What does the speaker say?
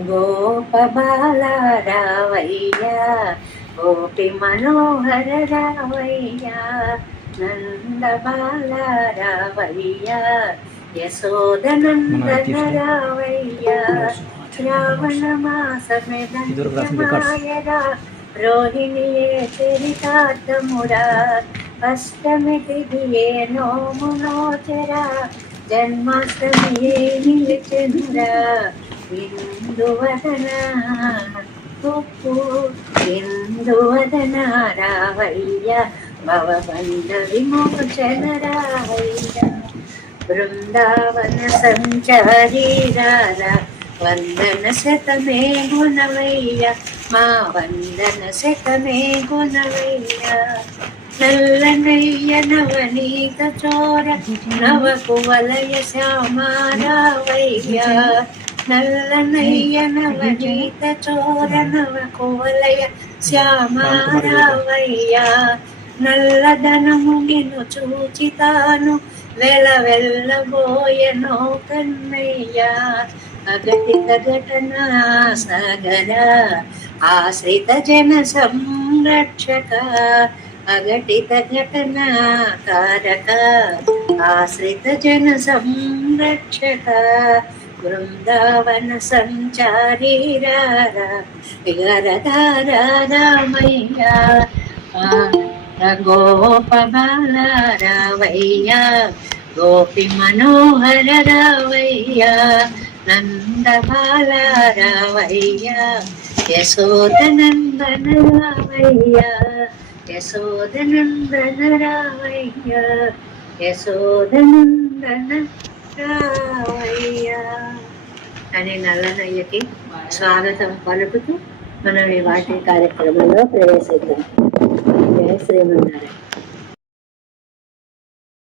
గోపబాల రావయ్య గోపి మనోహర రావయ్య నందబాల రావయ్య యశోదనందన రావయ్య శ్రావణ మాసమే దండమాయరా రోహిణియే చరితార్థమురా అష్టమి తిథియే నోమునోచరా జన్మాష్టమియే నిలిచెనురా ఇందువదన ఉప్పు ఇందువదన రావయ్య భవబంధ విమోచన రావయ్య. బృందావన సంచారీ రారా వందన శతమే గుణవయ్య మా వందన శతమే గుణవయ్య నల్లనయ్య నవనీత చోర నవకు వలయ శ్యామారావయ్య నల్లనయ్య నవనీత చోర నవ శ్యామారావయ్య. నల్లదనము నిన్ను చూచితాను వెల వెళ్ళబోయనో కన్నయ్య. అగటిక ఘటన సగర ఆశ్రిత జన సంరక్షక అఘటిత ఘటన కారక ఆశ్రిత జన సంరక్షక బృందావన సంచారీ రామయ్య గోపబాల రావయ్య గోపి మనోహర రావయ్య నందబాల రావయ్య యశోదనందన రావయ్య యశోదనందన రావయ్య యశోదనందన రావయ్య అనే నల్లనయ్యకి స్వాగతం పలుకుతూ మనం ఈ వాటి కార్యక్రమంలో ప్రవేశిద్దాం. జయ శ్రీమన్నారాయణ.